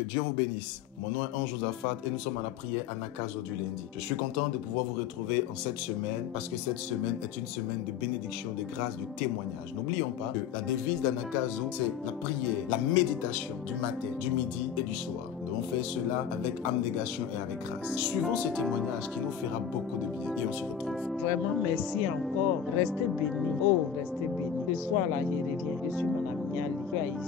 que Dieu vous bénisse. Mon nom est Ange Josaphat et nous sommes à la prière Anakazo du lundi. Je suis content de pouvoir vous retrouver en cette semaine parce que cette semaine est une semaine de bénédiction, de grâce, de témoignage. N'oublions pas que la devise d'Anakazo, c'est la prière, la méditation du matin, du midi et du soir. Nous devons faire cela avec abnégation et avec grâce. Suivons ce témoignage qui nous fera beaucoup de bien et on se retrouve. Vraiment, merci encore. Restez bénis. Oh, restez bénis. Ce soir là, je reviens. Je suis Madame Niali. Je suis haïtienne.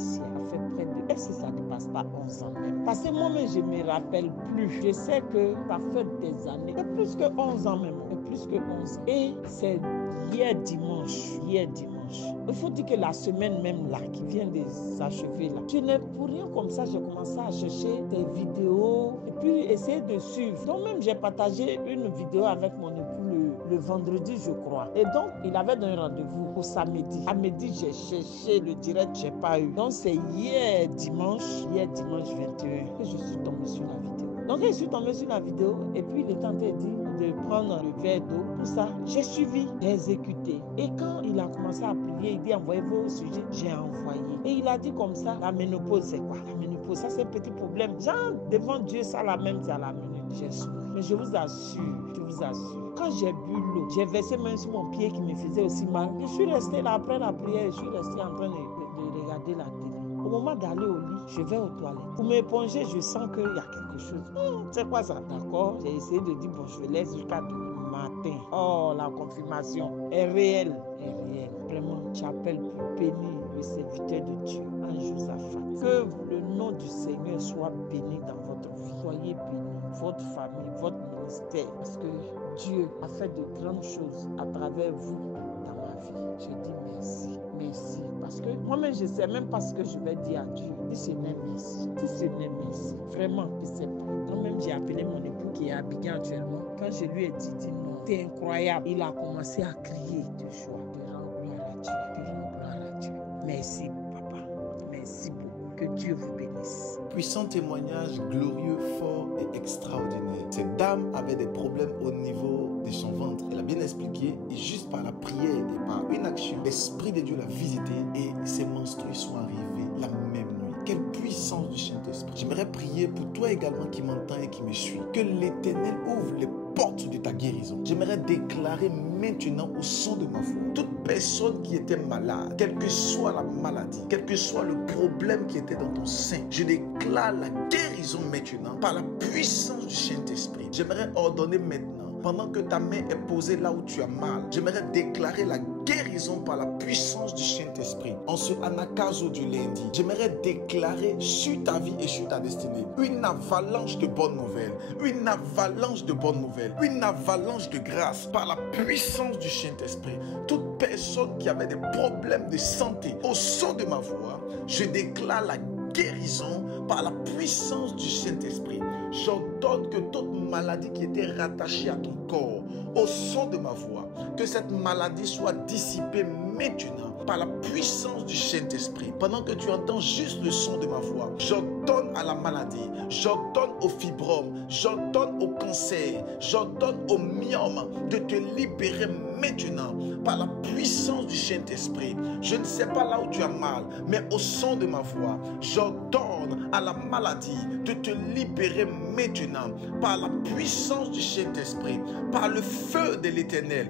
Ça fait près de... Est-ce que ça ne dépasse pas 11 ans même? Parce que moi-même, je ne me rappelle plus. Je sais que ça fait des années. C'est plus que 11 ans même. C'est plus que 11 ans. Et c'est hier dimanche. Il faut dire que la semaine même là, qui vient de s'achever là, je n'ai pour rien comme ça, j'ai commencé à chercher des vidéos et puis essayer de suivre. Donc même j'ai partagé une vidéo avec mon époux le vendredi je crois. Et donc il avait donné rendez-vous au samedi. À midi j'ai cherché le direct, j'ai pas eu. Donc c'est hier dimanche 21 que je suis tombée sur la vidéo. Donc je suis tombée sur la vidéo et puis il est tenté de prendre le verre d'eau. Tout ça, j'ai suivi, j'ai exécuté. Et quand il a commencé à prier, il dit envoyez vos sujets, j'ai envoyé. Et il a dit comme ça, la ménopause c'est quoi? La ménopause, ça c'est un petit problème. Genre devant Dieu, ça la même, c'est à la minute. J'ai souri. Mais je vous assure, quand j'ai bu l'eau, j'ai versé même sur mon pied qui me faisait aussi mal. Je suis resté là après la prière, je suis resté en train de regarder la télé. Au moment d'aller au lit, je vais aux toilettes. Pour m'éponger, je sens qu'il y a quelque chose. C'est quoi ça? D'accord. J'ai essayé de dire, bon, je laisse jusqu'à demain matin. Oh, la confirmation est réelle. Vraiment, j'appelle pour bénir le serviteur de Dieu, Ange Josaphat. Que le nom du Seigneur soit béni dans votre vie. Soyez bénis, votre famille, votre ministère. Parce que Dieu a fait de grandes choses à travers vous dans ma vie. Je dis merci. Merci. Parce que moi-même, je ne sais même pas ce que je vais dire à Dieu. Si ce n'est merci. Si ce n'est merci. Vraiment, je ne sais pas. Moi-même, j'ai appelé mon époux qui est à Abidjan actuellement. Quand je lui ai dit non, c'est incroyable. Il a commencé à crier de joie. De rendre gloire à Dieu. Merci, papa. Merci beaucoup. Que Dieu vous bénisse. Puissant témoignage glorieux, fort et extraordinaire. Cette dame avait des problèmes au niveau de son ventre. Elle a bien expliqué. Et juste par la prière et par une action, l'Esprit de Dieu l'a visité et ses menstrues sont arrivées la même nuit. Quelle puissance du Saint-Esprit. J'aimerais prier pour toi également qui m'entends et qui me suis. Que l'Éternel ouvre les porte de ta guérison. J'aimerais déclarer maintenant au son de ma voix, toute personne qui était malade, quelle que soit la maladie, quel que soit le problème qui était dans ton sein, je déclare la guérison maintenant par la puissance du Saint-Esprit. J'aimerais ordonner maintenant, pendant que ta main est posée là où tu as mal, j'aimerais déclarer la guérison par la puissance du Saint-Esprit. En ce Anakazo du lundi, j'aimerais déclarer sur ta vie et sur ta destinée une avalanche de bonnes nouvelles, une avalanche de bonnes nouvelles, une avalanche de grâce par la puissance du Saint-Esprit. Toute personne qui avait des problèmes de santé, au son de ma voix, je déclare la guérison par la puissance du Saint-Esprit. J'ordonne que toute maladie qui était rattachée à ton corps, au son de ma voix, que cette maladie soit dissipée maintenant par la puissance du Saint-Esprit. Pendant que tu entends juste le son de ma voix, j'ordonne à la maladie, j'ordonne au fibrome, j'ordonne au cancer, j'ordonne au myome de te libérer maintenant par la puissance du Saint-Esprit. Je ne sais pas là où tu as mal, mais au son de ma voix, j'ordonne à la maladie de te libérer maintenant par la puissance du Saint-Esprit, par le feu de l'Éternel.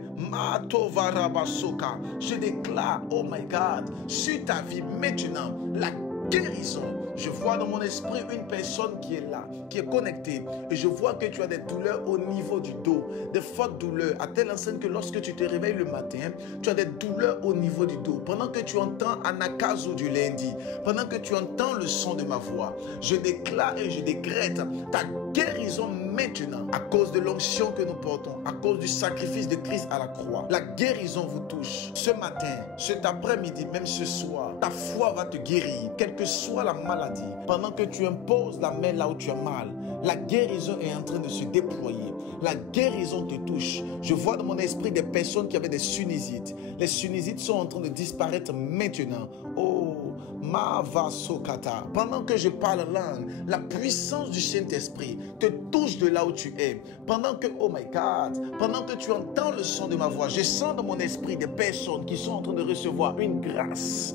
Je déclare, oh my God, sur ta vie maintenant, la guérison. Je vois dans mon esprit une personne qui est là, qui est connectée. Et je vois que tu as des douleurs au niveau du dos, des fortes douleurs, à telle enseigne que lorsque tu te réveilles le matin, tu as des douleurs au niveau du dos. Pendant que tu entends Anakazo du lundi, pendant que tu entends le son de ma voix, je déclare et je décrète ta guérison maintenant, à cause de l'onction que nous portons, à cause du sacrifice de Christ à la croix. La guérison vous touche. Ce matin, cet après-midi, même ce soir, ta foi va te guérir, quelle que soit la maladie. Pendant que tu imposes la main là où tu as mal, la guérison est en train de se déployer. La guérison te touche. Je vois dans mon esprit des personnes qui avaient des sinusites. Les sinusites sont en train de disparaître maintenant. Oh, Mavasokata. Pendant que je parle en langue, la puissance du Saint-Esprit te touche de là où tu es. Pendant que, oh my God, pendant que tu entends le son de ma voix, je sens dans mon esprit des personnes qui sont en train de recevoir une grâce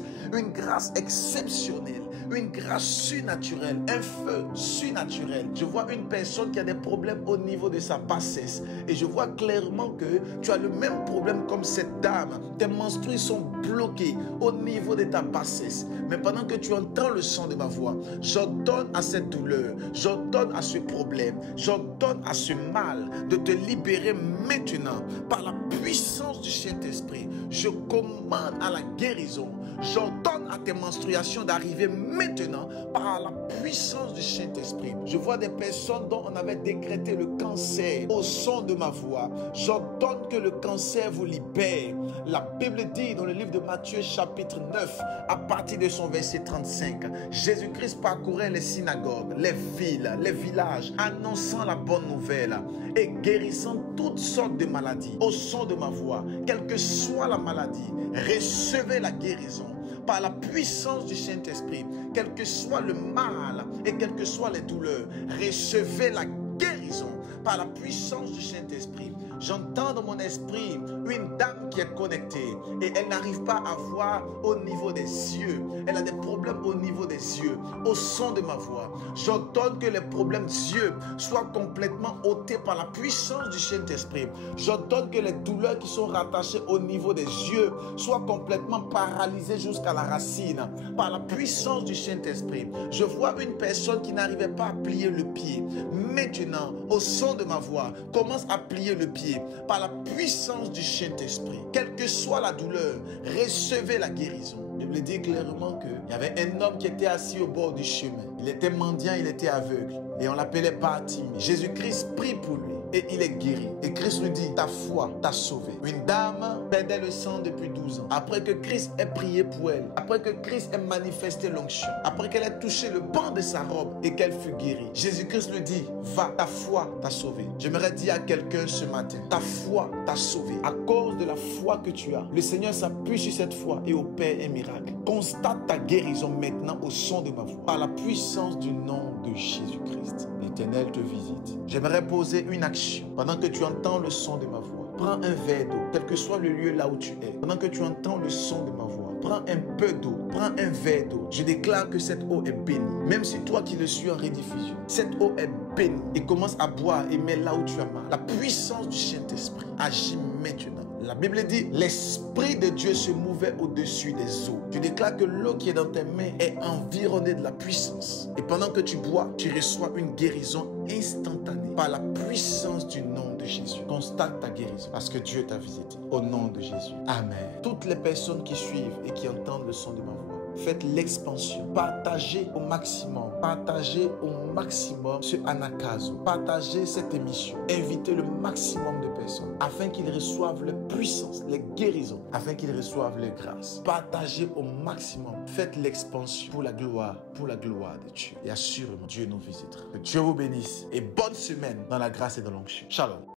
exceptionnelle, une grâce surnaturelle, un feu surnaturel. Je vois une personne qui a des problèmes au niveau de sa bassesse et je vois clairement que tu as le même problème comme cette dame. Tes menstrues sont bloquées au niveau de ta bassesse. Mais pendant que tu entends le son de ma voix, j'ordonne à cette douleur, j'ordonne à ce problème, j'ordonne à ce mal de te libérer maintenant par la puissance du Saint-Esprit. Je commande à la guérison. J'ordonne à tes menstruations d'arriver maintenant par la puissance du Saint-Esprit. Je vois des personnes dont on avait décrété le cancer au son de ma voix. J'ordonne que le cancer vous libère. La Bible dit dans le livre de Matthieu chapitre 9, à partir de son verset 35, Jésus-Christ parcourait les synagogues, les villes, les villages, annonçant la bonne nouvelle et guérissant toutes sortes de maladies. Au son de ma voix, quelle que soit la maladie, recevez la guérison. Par la puissance du Saint-Esprit, quel que soit le mal et quelles que soient les douleurs, recevez la guérison par la puissance du Saint-Esprit. J'entends dans mon esprit une dame qui est connectée et elle n'arrive pas à voir au niveau des yeux. Elle a des problèmes au niveau des yeux. Au son de ma voix, j'ordonne que les problèmes d'yeux soient complètement ôtés par la puissance du Saint-Esprit. J'ordonne que les douleurs qui sont rattachées au niveau des yeux soient complètement paralysées jusqu'à la racine par la puissance du Saint-Esprit. Je vois une personne qui n'arrivait pas à plier le pied. Maintenant, au son de ma voix, commence à plier le pied par la puissance du Saint-Esprit. Quelle que soit la douleur, recevez la guérison. La Bible dit clairement qu'il y avait un homme qui était assis au bord du chemin. Il était mendiant, il était aveugle et on l'appelait Bartimée. Jésus-Christ prie pour lui et il est guéri. Et Christ lui dit, ta foi t'a sauvé. Une dame perdait le sang depuis 12 ans. Après que Christ ait prié pour elle, après que Christ ait manifesté l'onction, après qu'elle ait touché le banc de sa robe et qu'elle fut guérie, Jésus-Christ lui dit, va, ta foi t'a sauvé. J'aimerais dire à quelqu'un ce matin, ta foi t'a sauvé. À cause de la foi que tu as, le Seigneur s'appuie sur cette foi et opère un miracle. Constate ta guérison maintenant au son de ma voix. Par la puissance du nom de Jésus-Christ, l'Éternel te visite. J'aimerais poser une action. Pendant que tu entends le son de ma voix, prends un verre d'eau, quel que soit le lieu là où tu es. Pendant que tu entends le son de ma voix, prends un peu d'eau, prends un verre d'eau. Je déclare que cette eau est bénie. Même si toi qui le suis en rediffusion, cette eau est bénie. Et commence à boire et mets là où tu as mal. La puissance du Saint-Esprit agit maintenant. La Bible dit, l'Esprit de Dieu se mouvait au-dessus des eaux. Je déclare que l'eau qui est dans tes mains est environnée de la puissance. Et pendant que tu bois, tu reçois une guérison instantanée par la puissance du nom de Jésus. Constate ta guérison parce que Dieu t'a visité. Au nom de Jésus. Amen. Toutes les personnes qui suivent et qui entendent le son de ma voix, faites l'expansion. Partagez au maximum. Partagez au maximum ce Anakazo. Partagez cette émission. Invitez le maximum de personnes afin qu'ils reçoivent les puissances, les guérisons, afin qu'ils reçoivent les grâces. Partagez au maximum. Faites l'expansion pour la gloire de Dieu. Et assurément, Dieu nous visitera. Que Dieu vous bénisse et bonne semaine dans la grâce et dans l'onction. Shalom.